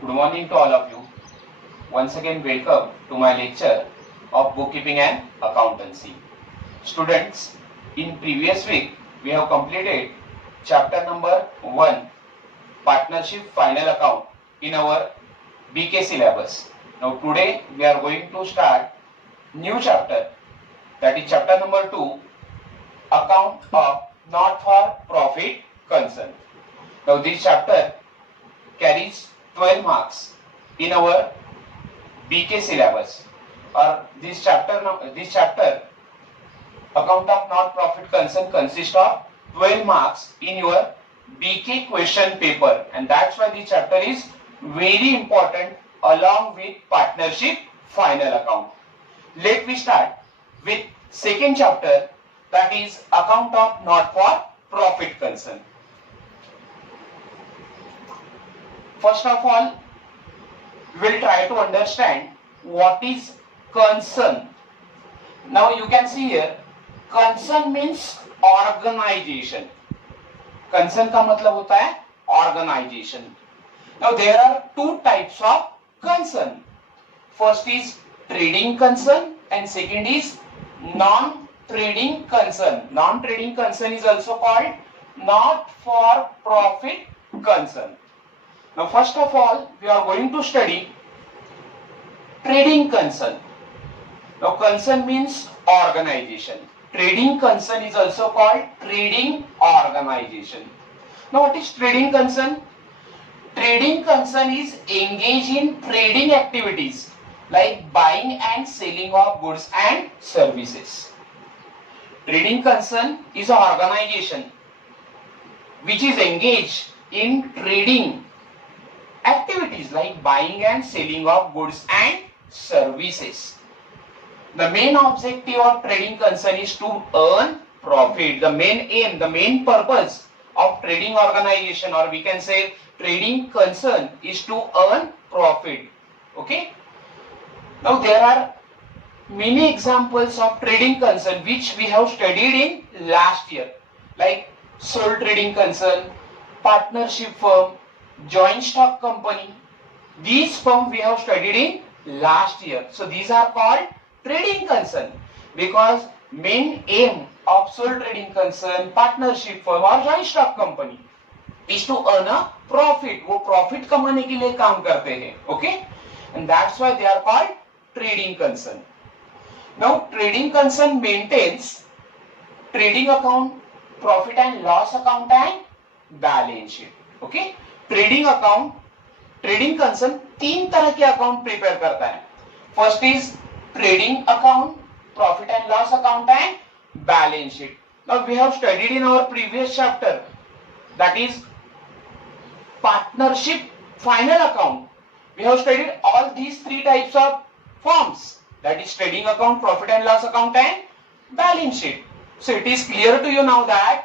Good morning to all of you. Once again, welcome to my lecture of bookkeeping and accountancy. Students, in previous week, we have completed chapter number 1, partnership final account in our BK syllabus. Now today we are going to start new chapter, that is chapter number 2, account of not for profit concern. Now this chapter carries 12 marks in our BK syllabus, or this chapter account of not profit concern consists of 12 marks in your BK question paper, and that's why this chapter is very important along with partnership final account. Let me start with second chapter, that is account of not for profit concern. First of all, we will try to understand what is concern. Now you can see here, concern means organization. Concern का मतलब होता है organization. Now there are two types of concern. First is trading concern and second is non-trading concern. Non-trading concern is also called not for profit concern. Now first of all, we are going to study trading concern. Now concern means organization. Trading concern is also called trading organization. Now what is trading concern? Trading concern is engaged in trading activities like buying and selling of goods and services. Trading concern is an organization which is engaged in trading activities like buying and selling of goods and services. The main objective of trading concern is to earn profit. The main aim, the main purpose of trading organization, or we can say trading concern, is to earn profit. Okay. Now there are many examples of trading concern which we have studied in last year, like sole trading concern, partnership firm, joint stock company. These firms we have studied in last year. So these are called trading concern because main aim of sole trading concern, partnership firm or joint stock company is to earn a profit. वो profit कमाने के लिए काम करते हैं. Okay, and that's why they are called trading concern. Now trading concern maintains trading account, profit and loss account and balance sheet. Okay, trading account, trading concern तीन तरह के अकाउंट प्रिपेयर करता है. First is trading account, profit and loss account and balance sheet. Now we have studied in our previous chapter, that is partnership final account. We have studied all these three types of forms, that is trading account, profit and loss account and balance sheet. So it is clear to you now that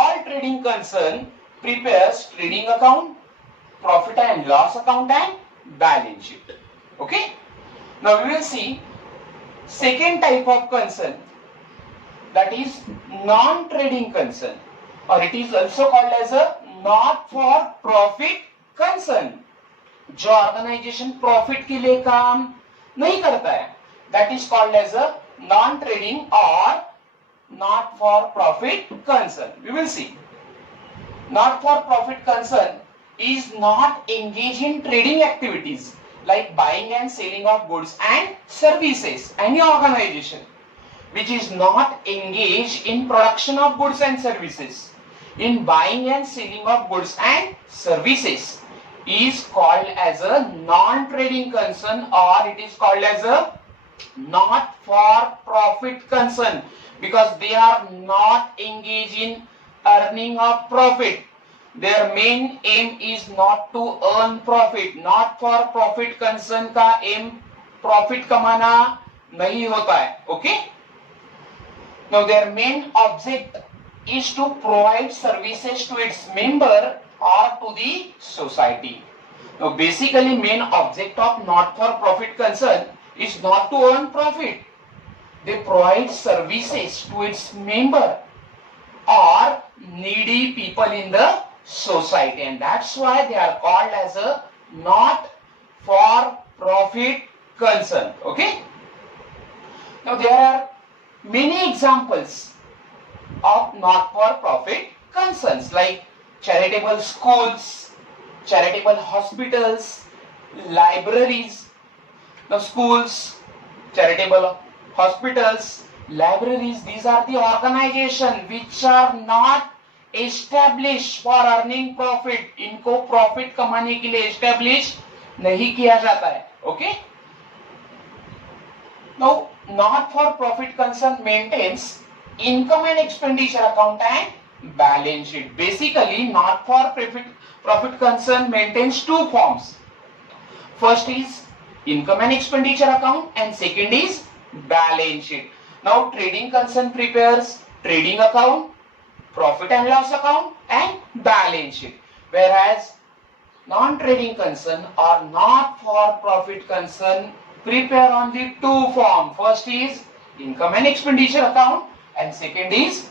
all trading concern prepares trading account, profit and loss account and balance sheet. Okay, now we will see second type of concern, that is non-trading concern, or it is also called as a not for profit concern. जो organization profit के लिए काम नहीं करता है, that is called as a non-trading or not for profit concern. We will see. Not for profit concern is not engaged in trading activities like buying and selling of goods and services. Any organization which is not engaged in production of goods and services, in buying and selling of goods and services, is called as a non-trading concern, or it is called as a not for profit concern, because they are not engaged in earning of profit. Their main aim is not to earn profit. Not for profit concern का aim profit कमाना नहीं होता है. Okay? Now their main object is to provide services to its member or to the society. Now basically main object of not for profit concern is not to earn profit. They provide services to its member or needy people in the society, and that's why they are called as a not for profit concern. Okay. Now there are many examples of not for profit concerns like charitable schools, charitable hospitals, libraries. Now schools, charitable hospitals, libraries, these are the organizations which are not established for earning profit. इनको profit कमाने के लिए establish नहीं किया जाता है. Okay. Now not for profit concern maintains income and expenditure account and balance sheet. Basically not for profit concern maintains two forms. First is income and expenditure account and second is balance sheet. Now trading concern prepares trading account, profit and loss account and balance sheet, whereas non-trading concern or not for profit concern prepare only two forms. First is income and expenditure account and second is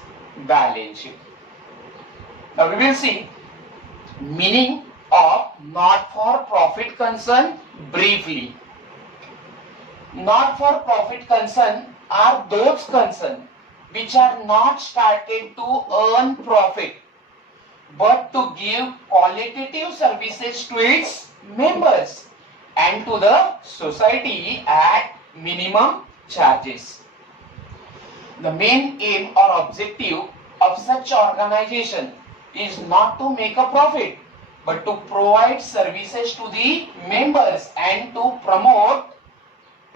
balance sheet. Now we will see meaning of not for profit concern briefly. Not for profit concern are those concern which are not started to earn profit but to give qualitative services to its members and to the society at minimum charges. The main aim or objective of such organization is not to make a profit but to provide services to the members and to promote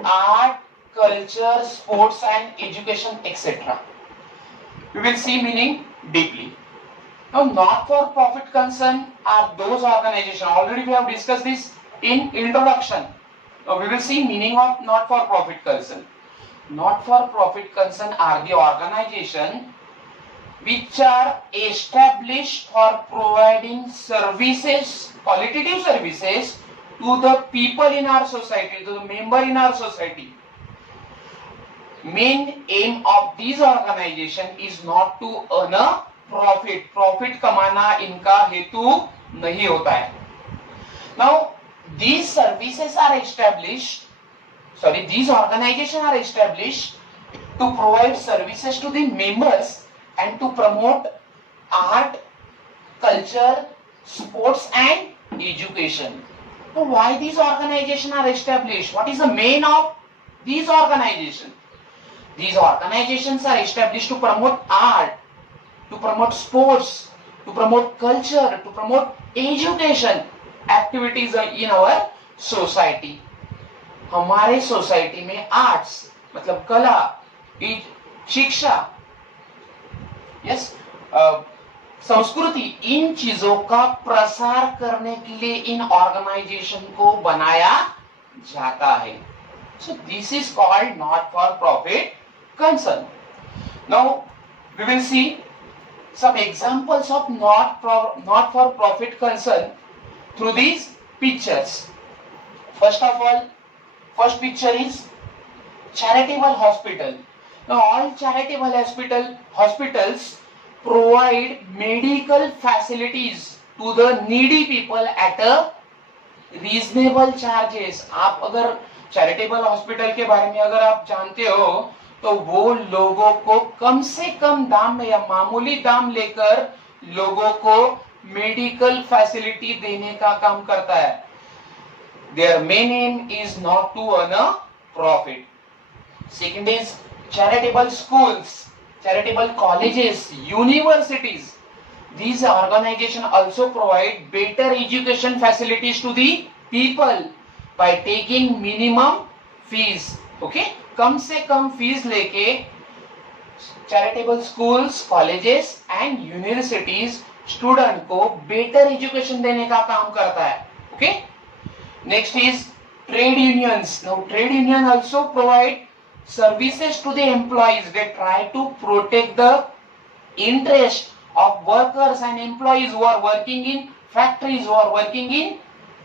art, culture, sports and education, etc. We will see meaning deeply. Now not for profit concern are those organizations, already we have discussed this in introduction. Now we will see meaning of not for profit concern. Not for profit concern are the organization which are established for providing services, qualitative services to the people in our society, to the member in our society. Main aim of these organization is not to earn a profit. Profit कमाना इनका हेतु नहीं होता है. Now these services are established, these organizations are established to provide services to the members and to promote art, culture, sports and education. So why these organizations are established? What is the main of these organizations? These organizations are established to promote art, to promote sports, to promote culture, to promote education activities in our society. हमारे society में arts मतलब कला, शिक्षा, yes, संस्कृति, इन चीजों का प्रसार करने के लिए इन ऑर्गेनाइजेशन को बनाया जाता है. So this is called not for profit concern. Now we will see some examples of not for profit concern through these pictures. First of all, first picture is charitable hospital. Now all charitable hospitals provide medical facilities to the needy people at a reasonable charges. आप अगर charitable hospital के बारे में अगर आप जानते हो तो वो लोगों को कम से कम दाम में या मामूली दाम लेकर लोगों को मेडिकल फैसिलिटी देने का काम करता है. Their main aim is not to earn a profit. Second is charitable schools, charitable colleges, universities. These organizations also provide better education facilities to the people by taking minimum fees. Okay, कम से कम fees लेके charitable schools, colleges and universities student को better education देने का काम करता है. Okay. Next is trade unions. Now trade union also provide services to the employees. They try to protect the interest of workers and employees who are working in factories, who are working in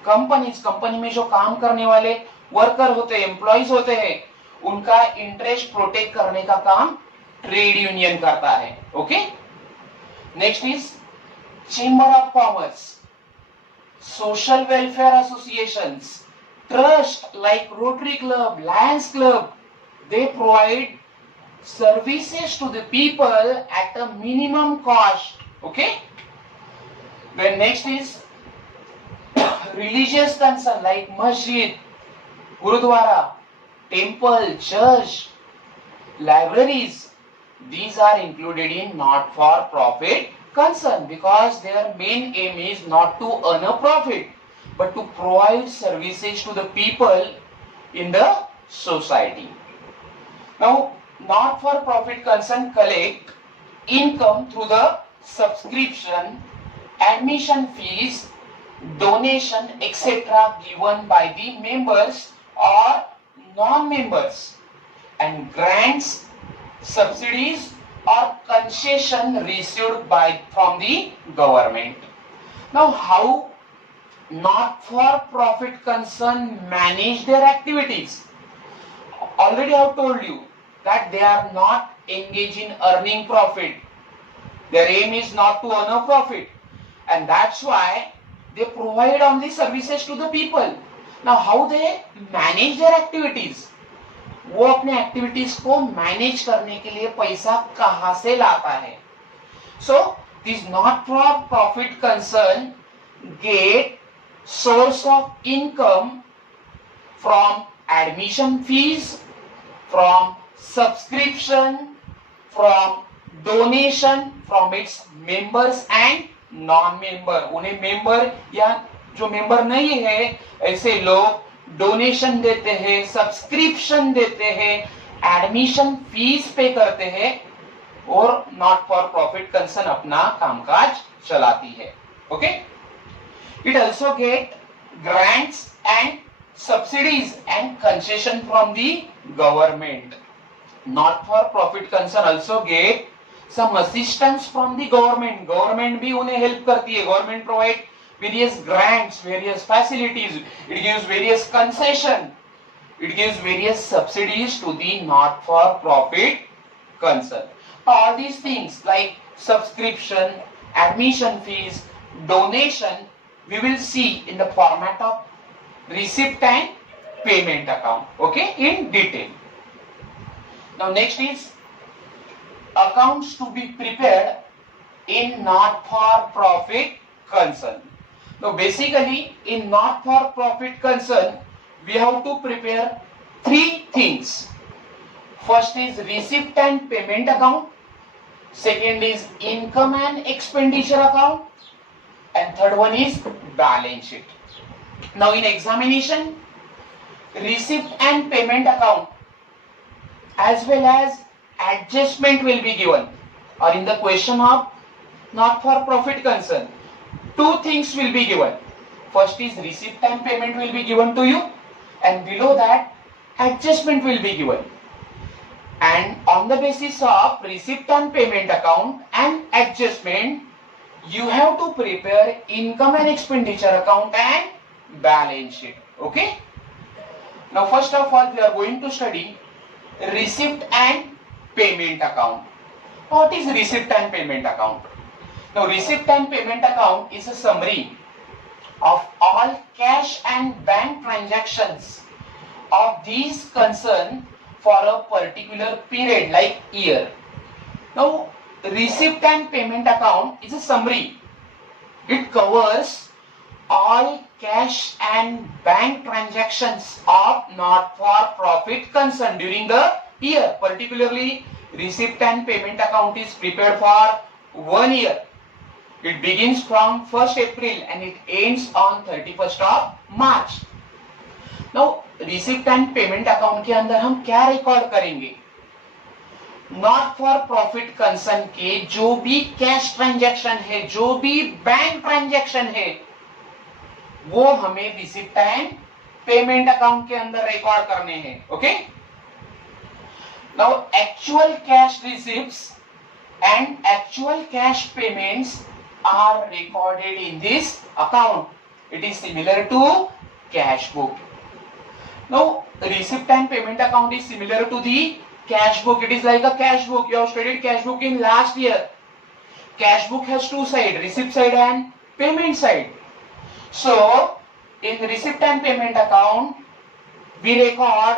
companies. Company में जो काम करने वाले worker होते हैं, employees होते हैं, उनका इंटरेस्ट प्रोटेक्ट करने का काम ट्रेड यूनियन करता है. Okay. Next is chamber of commerce. social welfare associations, trust like Rotary Club, Lions Club, they provide services to the people at a minimum cost. Okay. Then next is religious concern like masjid, gurudwara, temple, church, libraries. These are included in not for profit concern because their main aim is not to earn a profit but to provide services to the people in the society. Now, not for profit concern collect income through the subscription, admission fees, donation, etc. given by the members or non-members, and grants, subsidies or concession received from the government. Now, how not-for-profit concern manage their activities? Already I have told you that they are not engaged in earning profit. Their aim is not to earn a profit, and that's why they provide only services to the people. Now, how they manage their activities? वो अपने activities को manage करने के लिए पैसा कहां से लाता है? So this not for profit concern get source of income from admission fees, from subscription, from donation from its members and non member. उन्हें मेंबर या जो मेंबर नहीं है ऐसे लोग डोनेशन देते हैं, सब्सक्रिप्शन देते हैं, एडमिशन फीस पे करते हैं और नॉट फॉर प्रॉफिट कंसर्न अपना कामकाज चलाती है. Okay. It also get grants and subsidies and concession from the government. Not for profit concern also get some assistance from the government. Government भी उन्हें हेल्प करती है. Government provide various grants, various facilities, it gives various concession, it gives various subsidies to the not-for-profit concern. All these things like subscription, admission fees, donation, we will see in the format of receipt and payment account, okay, in detail. Now next is accounts to be prepared in not-for-profit concern. Now basically in not-for-profit concern we have to prepare three things. First is receipt and payment account, second is income and expenditure account, and third one is balance sheet. Now in examination, receipt and payment account as well as adjustment will be given, or in the question of not-for-profit concern two things will be given. First is receipt and payment will be given to you, and below that adjustment will be given. And on the basis of receipt and payment account and adjustment, you have to prepare income and expenditure account and balance sheet. Okay. Now first of all we are going to study receipt and payment account. What is receipt and payment account? Now receipt and payment account is a summary of all cash and bank transactions of these concerned for a particular period like year. Now receipt and payment account is a summary. It covers all cash and bank transactions of not-for-profit concern during the year. Particularly receipt and payment account is prepared for 1 year. It begins from 1st April and it ends on 31st of March. Now receipt and payment account के अंदर हम क्या record करेंगे? Not for profit concern के जो भी cash transaction है, जो भी बैंक ट्रांजैक्शन है, वो हमें रिसीप्ट एंड पेमेंट अकाउंट के अंदर रिकॉर्ड करने हैं. Okay. Now actual cash receipts and actual cash payments are recorded in this account. It is similar to cash book. Now receipt and payment account is similar to the cash book. It is like a cash book. You have studied cash book in last year. Cash book has two sides, receipt side and payment side. So in receipt and payment account we record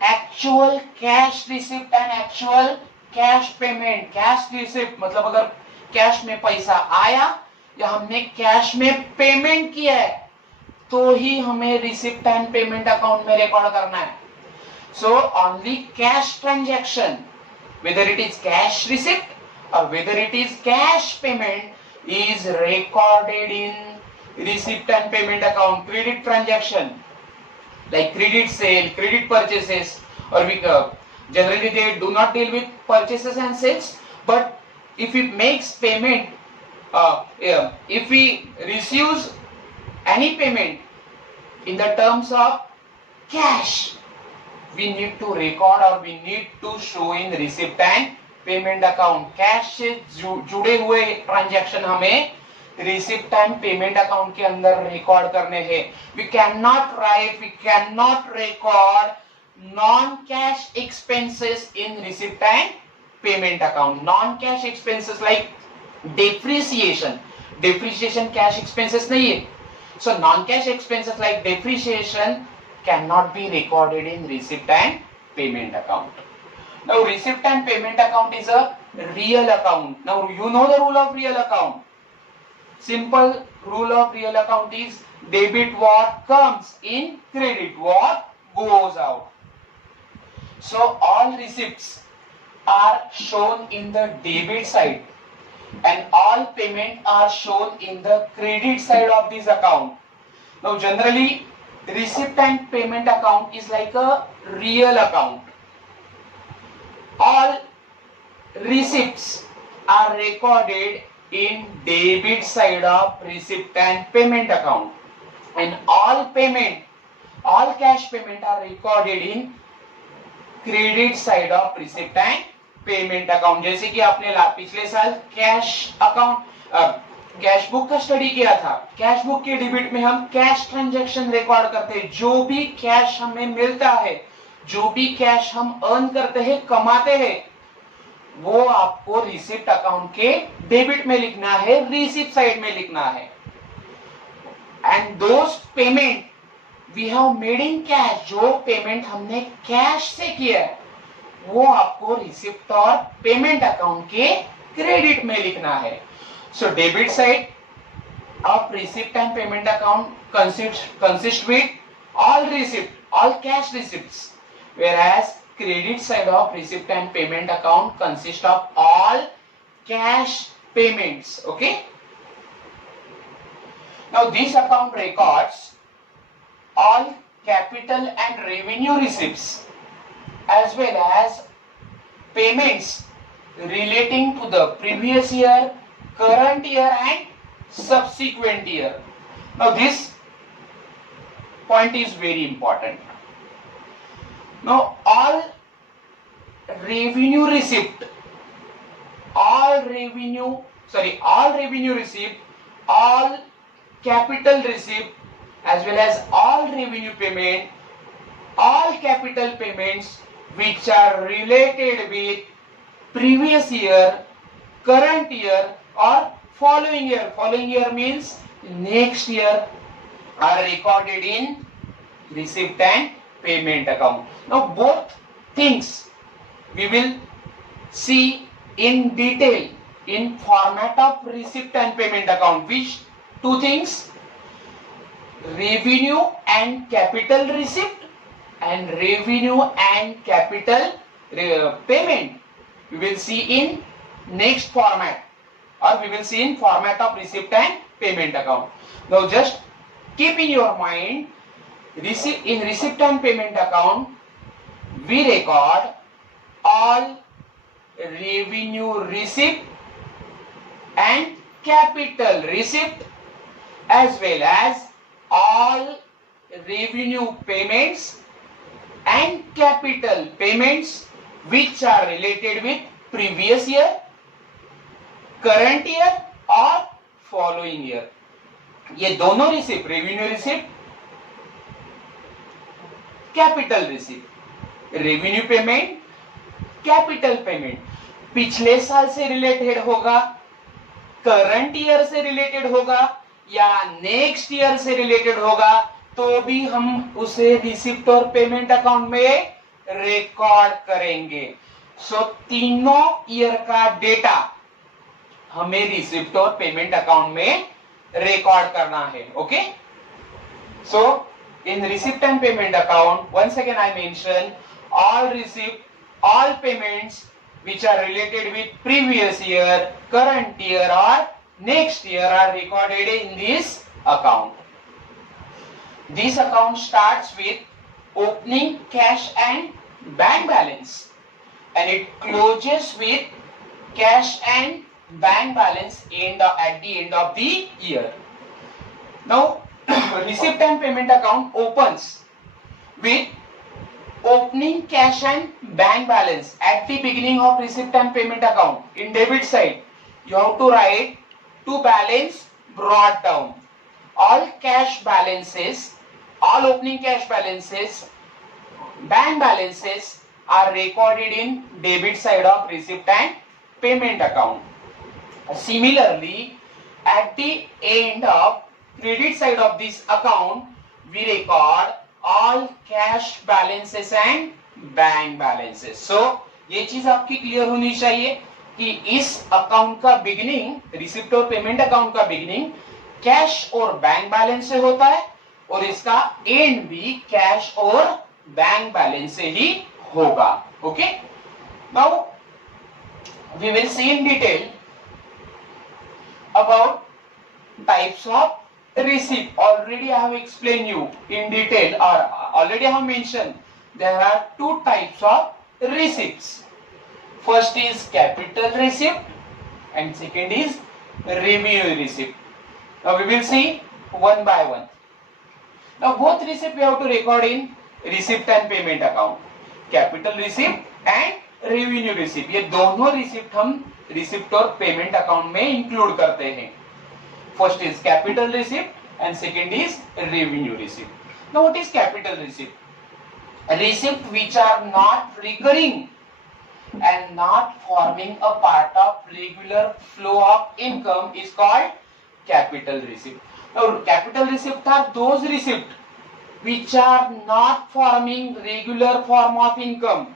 actual cash receipt and actual cash payment. Cash receipt मतलब अगर cash में पैसा आया या हमने cash में payment किया है तो ही हमें रिसिप्ट एंड पेमेंट अकाउंट में रिकॉर्ड करना है. So only cash transaction, whether it is cash receipt or whether it is cash payment, is recorded in receipt and payment account. Credit transaction like credit sale, credit purchases, or we generally they do not deal with purchases and sales, but if it makes payment, if we receives any payment in the terms of cash, we need to record or we need to show in receipt and payment account. Cash से जुड़े हुए transaction हमें receipt and payment account के अंदर record करने हैं. We can not record non cash expenses in receipt and payment account. Non cash expenses like depreciation cash expenses नहीं है. So non cash expenses like depreciation cannot be recorded in receipt and payment account. Now receipt and payment account is a real account. Now you know the rule of real account. Simple rule of real account is debit what comes in, credit what goes out. So all receipts are shown in the debit side and all payment are shown in the credit side of this account. Now generally receipt and payment account is like a real account. All receipts are recorded in debit side of receipt and payment account, and all cash payment are recorded in credit side of receipt and payment account. जैसे कि आपने पिछले साल cash account cash book का study किया था. Cash book के debit में हम कैश ट्रांजैक्शन रिकॉर्ड करते हैं. जो भी कैश हमें मिलता है, जो भी कैश हम अर्न करते हैं, कमाते हैं, वो आपको रिसिप्ट अकाउंट के डेबिट में लिखना है, रिसिप्ट साइड में लिखना है. And those payment we have made in cash, जो पेमेंट हमने कैश से किया है, वो आपको रिसिप्ट और पेमेंट अकाउंट के क्रेडिट में लिखना है. So debit side of receipt and payment account consist with all cash receipts, whereas credit side of receipt and payment account consist of all cash payments. Okay. Now this account records all capital and revenue receipts as well as payments relating to the previous year, current year and subsequent year. Now this point is very important. Now all revenue receipt, all capital receipt as well as all revenue payment, all capital payments which are related with previous year, current year or following year means next year, are recorded in receipt and payment account. Now both things we will see in detail in format of receipt and payment account. Which two things? Revenue and capital receipt and revenue and capital payment we will see in next format, or we will see in format of receipt and payment account. Now just keep in your mind, in receipt and payment account we record all revenue receipt and capital receipt as well as all revenue payments and capital payments which are related with previous year, current year और following year. ये दोनों receipt, revenue receipt, capital receipt, revenue payment, capital payment पिछले साल से related होगा, current year से related होगा या नेक्स्ट ईयर से रिलेटेड होगा तो भी हम उसे रिसिप्ट और पेमेंट अकाउंट में रिकॉर्ड करेंगे। सो तीनों ईयर का डेटा हमें रिसिप्ट और पेमेंट अकाउंट में रिकॉर्ड करना है। Okay, so in receipt and payment account once again I mention all receipt, all payments which are related with previous year, current year or next year are recorded in this account. This account starts with opening cash and bank balance and it closes with cash and bank balance at the end of the year. Now receipt and payment account opens with opening cash and bank balance at the beginning of receipt and payment account. In debit side you have to write to balance brought down. All cash balances, all opening cash balances, bank balances are recorded in debit side of receipt and payment account. Similarly, at the end of credit side of this account we record all cash balances and bank balances. So ये चीज आपकी clear होनी चाहिए कि इस account का beginning, receipt और payment account का बिगिनिंग कैश और बैंक बैलेंस से होता है और इसका एंड भी कैश और बैंक बैलेंस से ही होगा। Okay, now we will see in detail about types of receipt. Already I have explained you in detail, or already I have mentioned there are two types of receipts. First is capital receipt and second is revenue receipt. Now we will see one by one. Now both receipt we have to record in receipt and payment account. Capital receipt and revenue receipt, ये दोनों receipt हम receipt और payment account में include करते हैं। First is capital receipt and second is revenue receipt. Now what is capital receipt? Receipt which are not recurring and not forming a part of regular flow of income is called capital receipt. Now capital receipt are those receipts which are not forming regular form of income.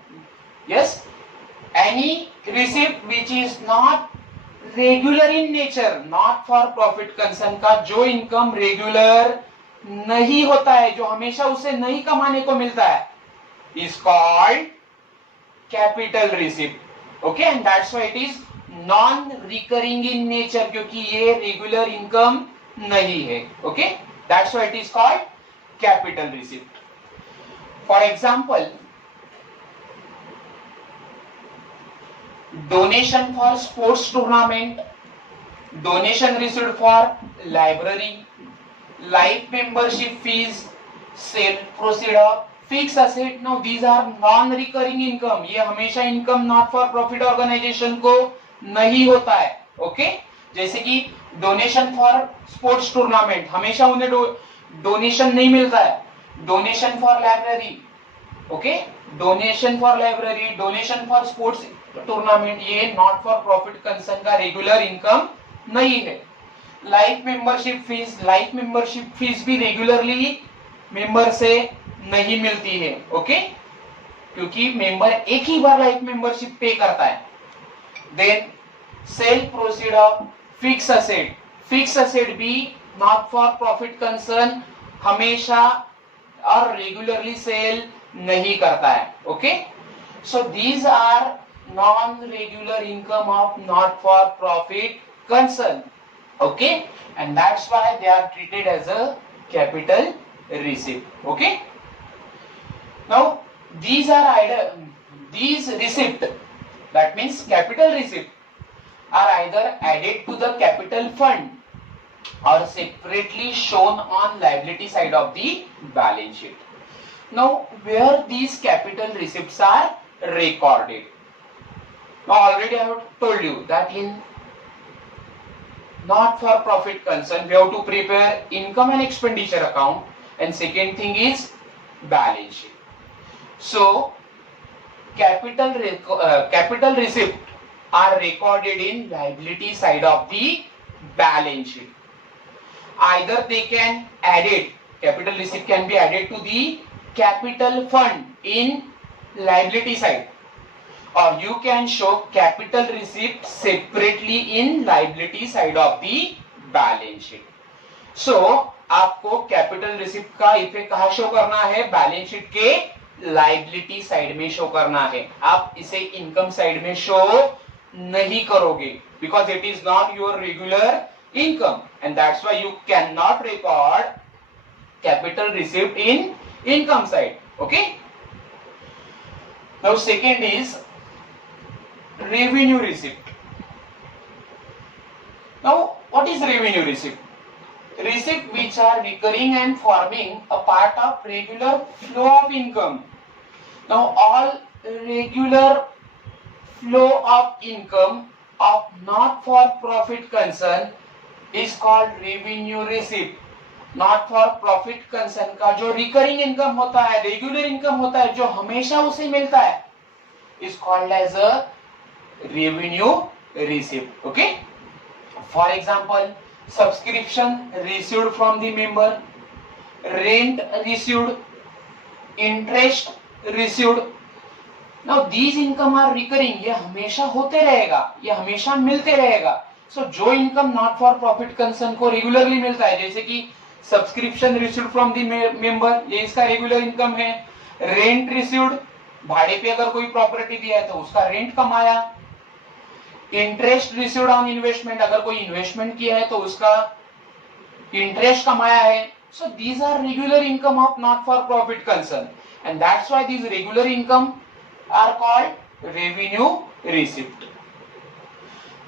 Yes, any receipt which is not regular in nature, not for profit concern का जो income regular नहीं होता है, जो हमेशा उसे नहीं कमाने को मिलता है, is called capital receipt. Okay, and that's why it is non-recurring in nature, क्योंकि ये रेगुलर इनकम नहीं है. Okay, that's why it is called capital receipt. For example, donation for sports tournament, donation received for library, life membership fees, sale proceeds, fixed asset. Now these are non-recurring income. ये हमेशा income not for profit organisation को नहीं होता है. Okay, जैसे कि donation for sports tournament, हमेशा उन्हें डोनेशन नहीं मिलता है. Donation for library, okay, donation for library, donation for sports tournament, ये नॉट फॉर प्रॉफिट कंसर्न का रेगुलर इनकम नहीं है. Life membership fees, life membership fees भी रेगुलरली मेंबर से नहीं मिलती है. ओके, क्योंकि मेंबर एक ही बार लाइफ मेंबरशिप पे करता है. Then sale proceed of fix asset, fix asset भी नॉट फॉर प्रॉफिट कंसर्न हमेशा और रेगुलरली सेल नहीं करता है. Okay, so these are non regular income of not for profit concern. Okay, and that's why they are treated as a capital receipt. Okay, now these are either, these receipt, that means capital receipt, are either added to the capital fund or separately shown on liability side of the balance sheet. Now where these capital receipts are recorded? Now already I have told you that in not for profit concern we have to prepare income and expenditure account, and second thing is balance sheet. So capital receipt are recorded in liability side of the balance sheet. either they can add it, capital receipt can be added to the capital fund in liability side, or you can show capital receipt separately in liability side of the balance sheet. So आपको capital receipt का effect कहां show करना है, balance sheet के liability side में show करना है. आप इसे इनकम साइड में शो नहीं करोगे because it is not your regular income and that's why you can not record capital receipt in income side. Okay, now second is revenue receipt. Now what is revenue receipt? Receipt which are recurring and forming a part of regular flow of income. Now all regular flow of income of not for profit concern is called revenue receipt. Not for profit concern का जो recurring income होता है, regular income होता है, जो हमेशा उसे मिलता है, is called as a revenue receipt. Okay, for example, subscription received from the member, rent received, interest received. Now these income are recurring, ये हमेशा होते रहेगा, ये हमेशा मिलते रहेगा. So जो income not for profit concern को regularly मिलता है, जैसे कि subscription received from the member, ये इसका regular income है. rent received, भाड़े पे अगर कोई प्रॉपर्टी दिया है तो उसका रेंट कमाया. इंटरेस्ट रिसीव्ड ऑन इन्वेस्टमेंट, अगर कोई इन्वेस्टमेंट किया है तो उसका इंटरेस्ट कमाया है. So these are regular income of not for profit concern and that's why these regular income are called revenue receipt.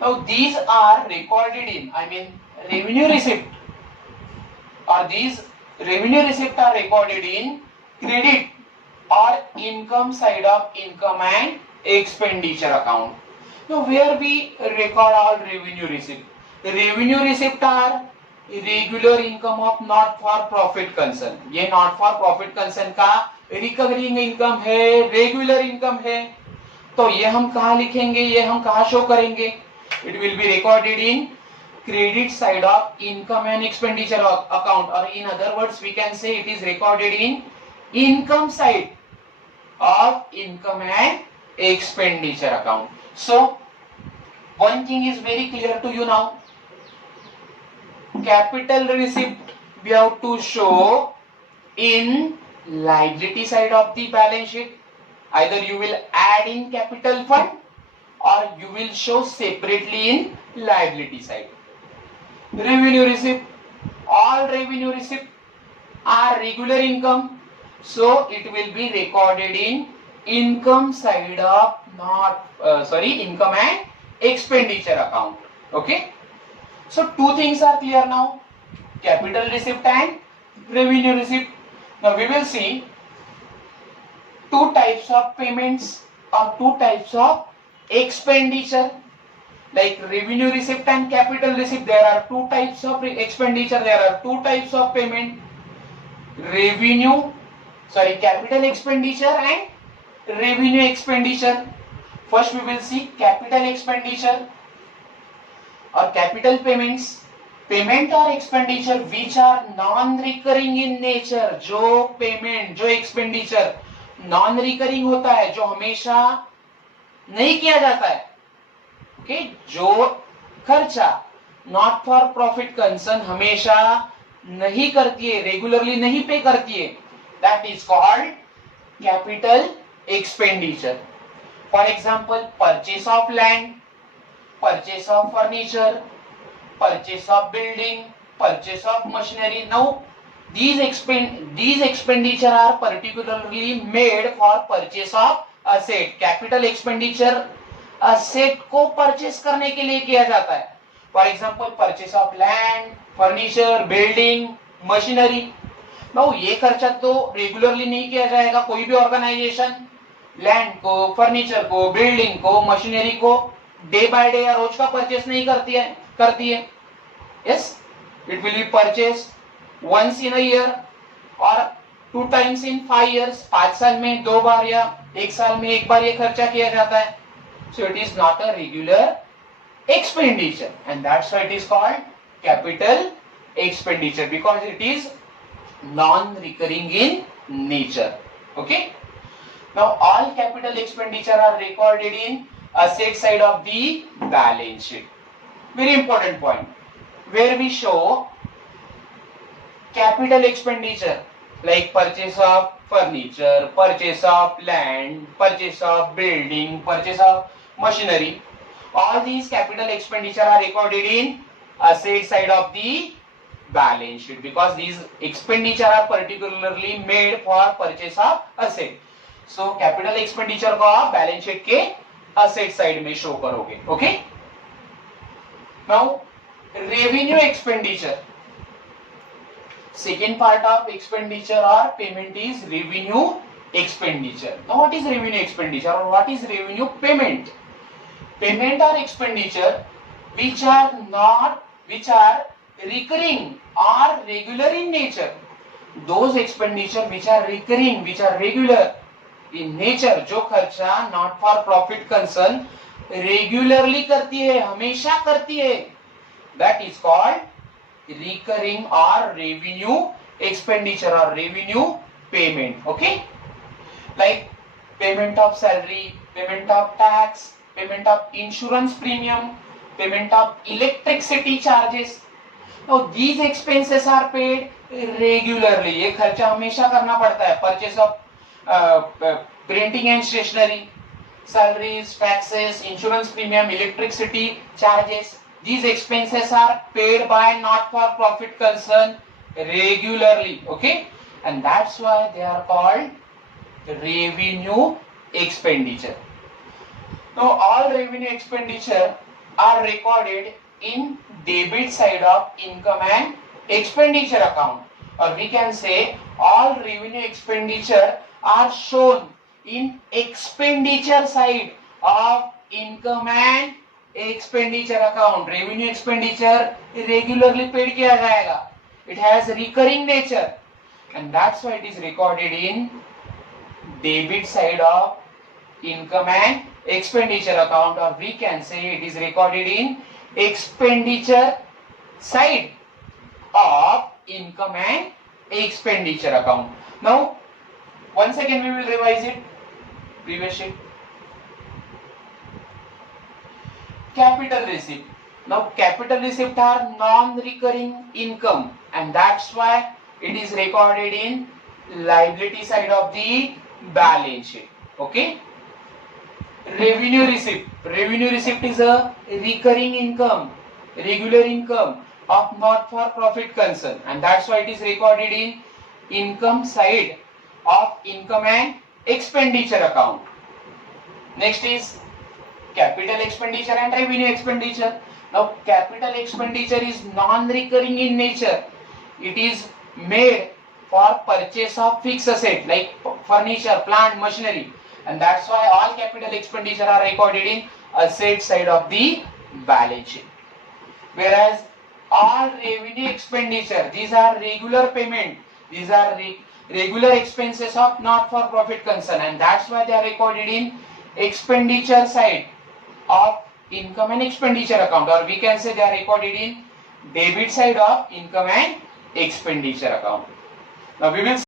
Now these are recorded in, I mean revenue receipt और these revenue receipt are recorded in credit और income side of income and expenditure account. Now where we record all revenue receipt. The revenue receipt are regular income of not for profit concern. ये not for profit concern का recurring income है, regular income है. तो ये हम कहाँ लिखेंगे, ये हम कहाँ शो करेंगे? It will be recorded in credit side of income and expenditure account, or in other words we can say it is recorded in income side of income and expenditure account. So one thing is very clear to you now. Capital receipt we have to show in liability side of the balance sheet. Either you will add in capital fund or you will show separately in liability side. Revenue receipt, all revenue receipt are regular income, so it will be recorded in income side of income and expenditure account. Okay, so two things are clear now, capital receipt and revenue receipt. Now we will see two types of payments or two types of expenditure. Like revenue receipt and capital receipt, there are two types of expenditure, there are two types of payment, capital expenditure and revenue expenditure. First we will see capital expenditure or capital payments. Payment or expenditure which are non-recurring in nature. जो payment, जो expenditure non-recurring होता है, जो हमेशा नहीं किया जाता है. Okay, जो खर्चा not for profit concern हमेशा नहीं करती है, रेगुलरली नहीं पे करती है, that is called capital expenditure. For example, purchase of land, purchase of furniture, purchase of building, purchase of machinery. Now these expenditure are particularly made for purchase of asset. Capital expenditure asset को purchase करने के लिए किया जाता है. For example, purchase of land, furniture, building, machinery. Now ये खर्चा तो रेगुलरली नहीं किया जाएगा. कोई भी ऑर्गेनाइजेशन लैंड को, फर्नीचर को, बिल्डिंग को, मशीनरी को डे बाय डे या रोज का परचेस नहीं करती है. Yes, it will be purchase once in a year और टू टाइम्स इन 5 years. 5 साल में 2 बार या 1 साल में 1 बार ये खर्चा किया जाता है. सो it is not a regular expenditure and that's why it is called capital expenditure because it is non-recurring in nature. Okay. Now all capital expenditure are recorded in asset side of the balance sheet. Very important point where we show capital expenditure like purchase of furniture, purchase of land, purchase of building, purchase of machinery. All these capital expenditure are recorded in asset side of the balance sheet because these expenditure are particularly made for purchase of asset. So capital expenditure को आप balance sheet के asset side में show करोगे. Okay. Now revenue expenditure. Second part of expenditure or payment is revenue expenditure. Now what is revenue expenditure or what is revenue payment? Payment or expenditure which are recurring or regular in nature. Those expenditure which are recurring, which are regular in nature, जो खर्चा not for profit concern regularly करती है, हमेशा करती है, that is called recurring or revenue expenditure or revenue payment. Okay, like payment of salary, payment of tax, payment of insurance premium, payment of electricity charges. Now these expenses are paid regularly. ये खर्चा हमेशा करना पड़ता है. Purchase of printing and stationery, salaries, taxes, insurance premium, electricity charges. These expenses are paid by not for profit concern regularly. Okay, and that's why they are called revenue expenditure. Now all revenue expenditure are recorded in debit side of income and expenditure account, or we can say all revenue expenditure are shown in expenditure side of income and expenditure account. Revenue expenditure regularly paid किया जाएगा. It has recurring nature and that's why it is recorded in debit side of income and expenditure account, or we can say it is recorded in expenditure side of income and expenditure account. Now once again we will revise it. Previous sheet. Capital receipt. Now capital receipt are non-recurring income and that's why it is recorded in liability side of the balance sheet. Okay. Revenue receipt. Revenue receipt is a recurring income, regular income of not for profit concern and that's why it is recorded in income side of income and expenditure account. Next is capital expenditure and revenue expenditure. Now capital expenditure is non-recurring in nature. It is made for purchase of fixed asset like furniture, plant, machinery, and that's why all capital expenditure are recorded in asset side of the balance sheet. Whereas all revenue expenditure, these are regular payment, these are regular expenses of not for profit concern and that's why they are recorded in expenditure side of income and expenditure account, or we can say they are recorded in debit side of income and expenditure account. Now we will